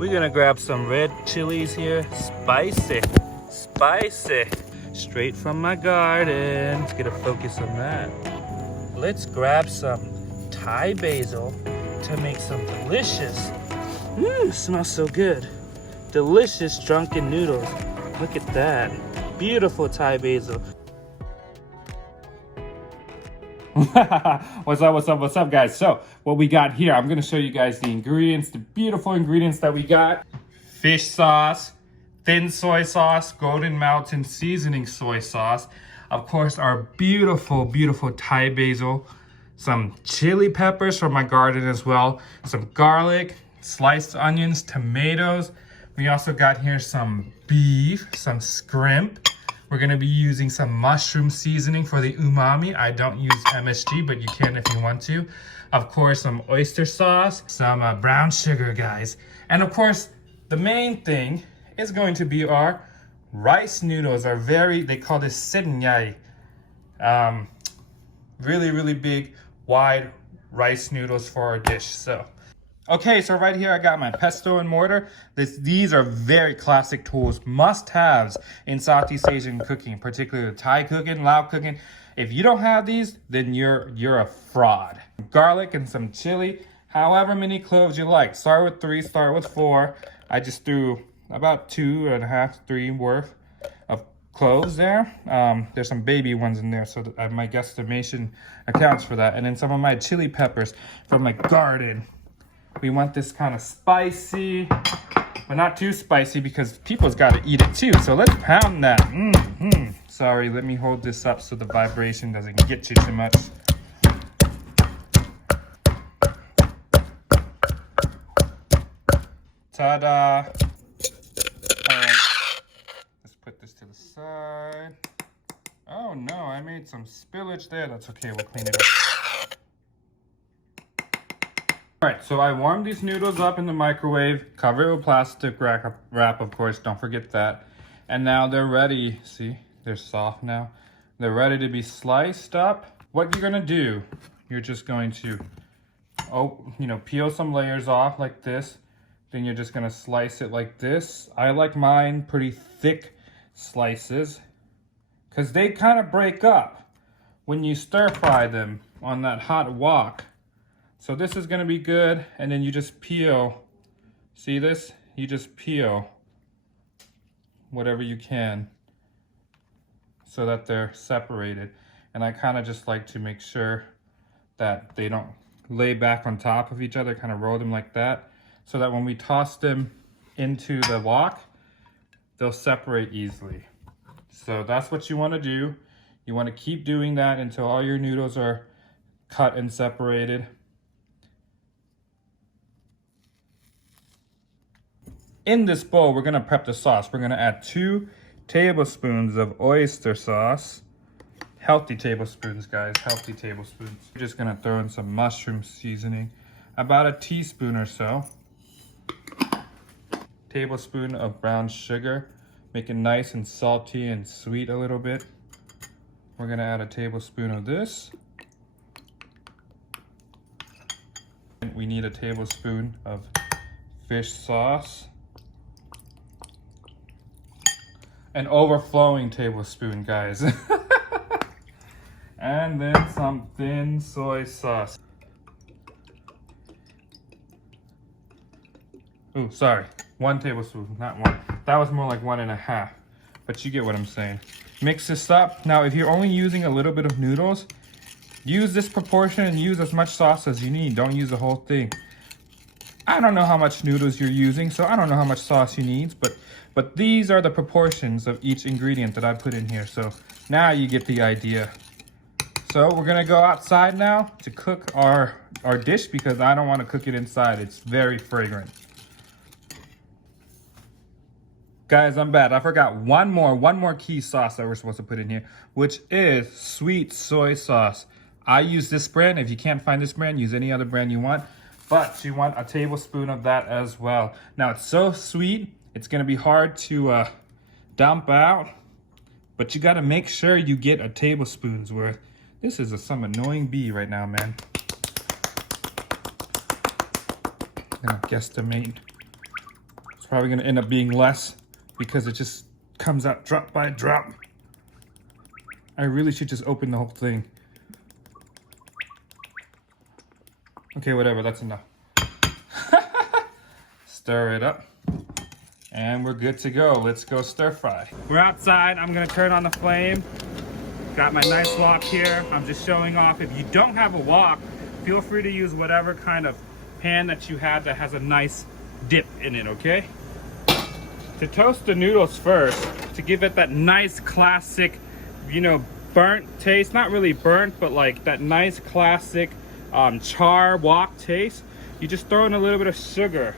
We're gonna grab some red chilies here. Spicy, spicy. Straight from my garden. Let's get a focus on that. Let's grab some Thai basil to make some delicious, smells so good. Delicious drunken noodles. Look at that. Beautiful Thai basil. What's up, guys? So, what we got here, I'm gonna show you guys the ingredients, the beautiful ingredients that we got. Fish sauce, thin soy sauce, Golden Mountain seasoning soy sauce. Of course, our beautiful, beautiful Thai basil. Some chili peppers from my garden as well. Some garlic, sliced onions, tomatoes. We also got here some beef, some scrimp. We're gonna be using some mushroom seasoning for the umami. I don't use MSG, but you can if you want to. Of course, some oyster sauce, some brown sugar, guys. And of course, the main thing is going to be our rice noodles. They call this KingJeyyy. Really, really big, wide rice noodles for our dish. Okay, so right here I got my pesto and mortar. These are very classic tools, must-haves in Southeast Asian cooking, particularly Thai cooking, Lao cooking. If you don't have these, then you're a fraud. Garlic and some chili, however many cloves you like. Start with 3, start with 4. I just threw about 2.5, 3 worth of cloves there. There's some baby ones in there, so my guesstimation accounts for that. And then some of my chili peppers from my garden. We want this kind of spicy, but not too spicy because people's got to eat it too. So let's pound that. Sorry, let me hold this up so the vibration doesn't get you too much. Ta-da. All right, let's put this to the side. Oh no, I made some spillage there. That's okay, we'll clean it up. All right, so I warmed these noodles up in the microwave, cover it with plastic wrap, of course, don't forget that. And now they're ready. See, they're soft now. They're ready to be sliced up. What you're gonna do, you're just going to, peel some layers off like this. Then you're just gonna slice it like this. I like mine pretty thick slices because they kind of break up when you stir fry them on that hot wok. So this is gonna be good, and then you just peel. See this? You just peel whatever you can so that they're separated. And I kind of just like to make sure that they don't lay back on top of each other, kind of roll them like that, so that when we toss them into the wok, they'll separate easily. So that's what you wanna do. You wanna keep doing that until all your noodles are cut and separated. In this bowl, we're gonna prep the sauce. We're gonna add 2 tablespoons of oyster sauce. Healthy tablespoons, guys, healthy tablespoons. We're just gonna throw in some mushroom seasoning, about a teaspoon or so. Tablespoon of brown sugar, make it nice and salty and sweet a little bit. We're gonna add a tablespoon of this. We need a tablespoon of fish sauce. An overflowing tablespoon, guys. And then some thin soy sauce. Oh, sorry. 1 tablespoon, not 1. That was more like 1.5. But you get what I'm saying. Mix this up. Now, if you're only using a little bit of noodles, use this proportion and use as much sauce as you need. Don't use the whole thing. I don't know how much noodles you're using, so I don't know how much sauce you need, but these are the proportions of each ingredient that I put in here. So now you get the idea. So we're gonna go outside now to cook our dish because I don't want to cook it inside. It's very fragrant. Guys, I'm bad. I forgot one more key sauce that we're supposed to put in here, which is sweet soy sauce. I use this brand. If you can't find this brand, use any other brand you want. But you want a tablespoon of that as well. Now, it's so sweet, it's gonna be hard to dump out, but you gotta make sure you get a tablespoon's worth. This is some annoying bee right now, man. I'm gonna guesstimate probably gonna end up being less because it just comes out drop by drop. I really should just open the whole thing. Okay, whatever, that's enough. Stir it up. And we're good to go. Let's go stir fry. We're outside. I'm gonna turn on the flame. Got my nice wok here. I'm just showing off. If you don't have a wok, feel free to use whatever kind of pan that you have that has a nice dip in it, okay? To toast the noodles first, to give it that nice classic, you know, burnt taste. Not really burnt, but like that nice classic char wok taste. You just throw in a little bit of sugar,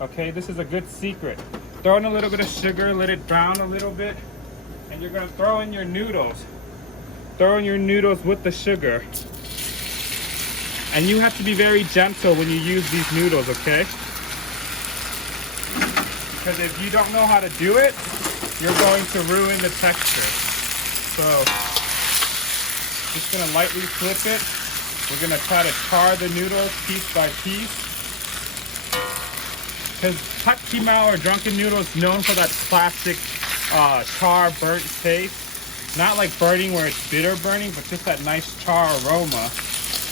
okay? This is a good secret. Throw in a little bit of sugar, let it brown a little bit, and you're gonna throw in your noodles. Throw in your noodles with the sugar. And you have to be very gentle when you use these noodles, okay? Because if you don't know how to do it, you're going to ruin the texture. So, just gonna lightly flip it. We're gonna try to char the noodles piece by piece. Because Kee Mao or Drunken Noodles is known for that classic char burnt taste. Not like burning where it's bitter burning, but just that nice char aroma.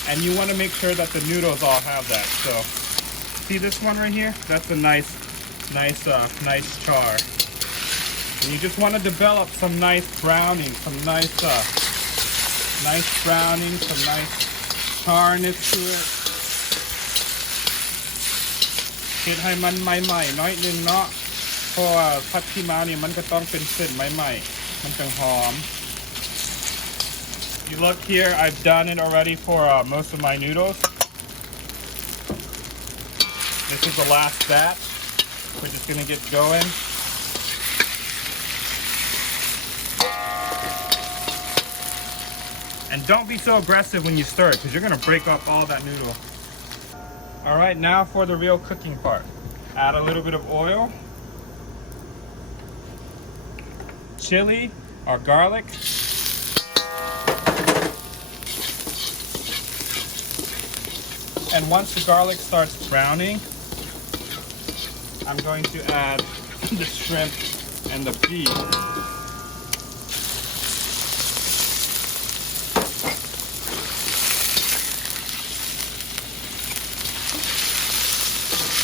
And you want to make sure that the noodles all have that. So, see this one right here? That's a nice char. And you just want to develop some nice browning, some nice browning, some nice charness to it. เฮ็ดให้มันใหม่ๆน้อยนึงเนาะเพราะว่าผัดขี้เมาเนี่ยมันก็ต้องเป็นเส้นใหม่ๆมันจึงหอม You look here, I've done it already for most of my noodles. This is the last batch. We're just gonna get going. And don't be so aggressive when you stir it, because you're gonna break up all that noodle. All right, now for the real cooking part. Add a little bit of oil, chili or garlic, and once the garlic starts browning, I'm going to add the shrimp and the beef.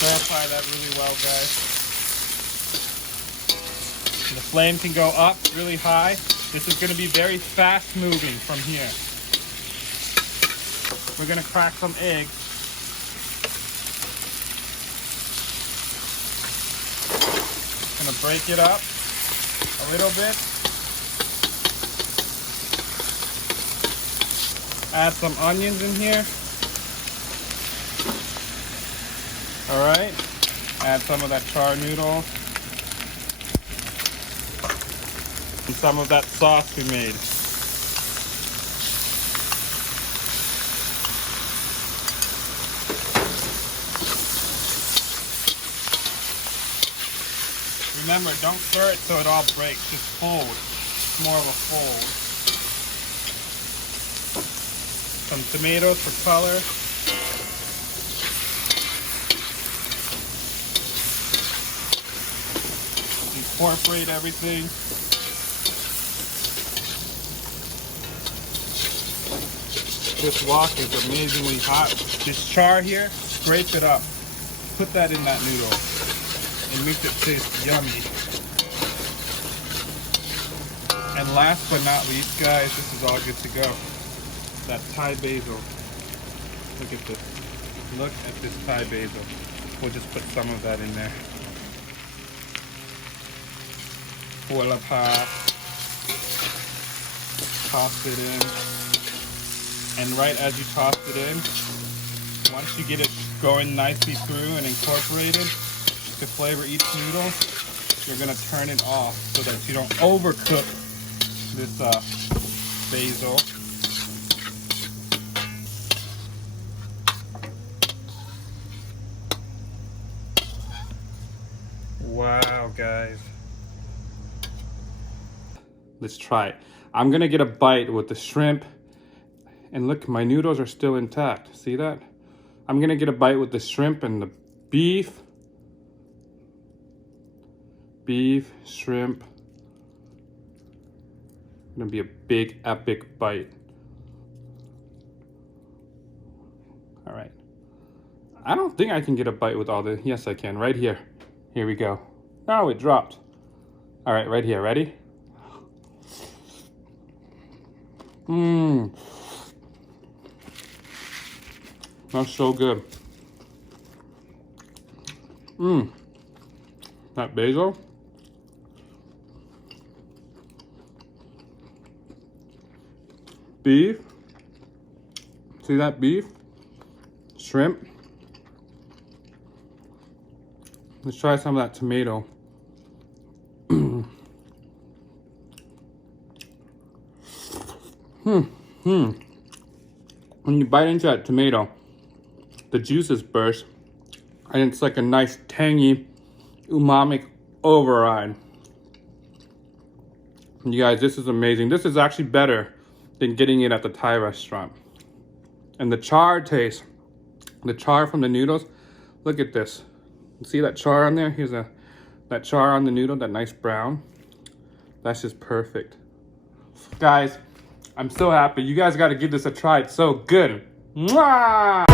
Stir fry that really well, guys. The flame can go up really high. This is going to be very fast moving from here. We're going to crack some eggs. Going to break it up a little bit. Add some onions in here. All right, add some of that char noodle and some of that sauce we made. Remember, don't stir it so it all breaks, just fold. It's more of a fold. Some tomatoes for color. Incorporate everything. This wok is amazingly hot. This char here, scrape it up. Put that in that noodle. It makes it taste yummy. And last but not least, guys, this is all good to go. That Thai basil. Look at this. Look at this Thai basil. We'll just put some of that in there. Toss it in, and right as you toss it in, once you get it going nicely through and incorporated to flavor each noodle, you're gonna turn it off so that you don't overcook this basil. Wow, guys. Let's try it. I'm gonna get a bite with the shrimp. And look, my noodles are still intact. See that? I'm gonna get a bite with the shrimp and the beef. beef, shrimp. Gonna be a big, epic bite. All right. I don't think I can get a bite with all the, yes I can, right here. Here we go. Oh, it dropped. All right, right here, ready? Mmm. That's so good. Mmm. That basil. Beef. See that beef? Shrimp. Let's try some of that tomato. When you bite into that tomato, the juices burst, and it's like a nice tangy, umami override. You guys, this is amazing. This is actually better than getting it at the Thai restaurant. And the char taste, the char from the noodles, look at this. See that char on there? Here's that char on the noodle, that nice brown. That's just perfect. Guys, I'm so happy. You guys got to give this a try. It's so good. Mwah!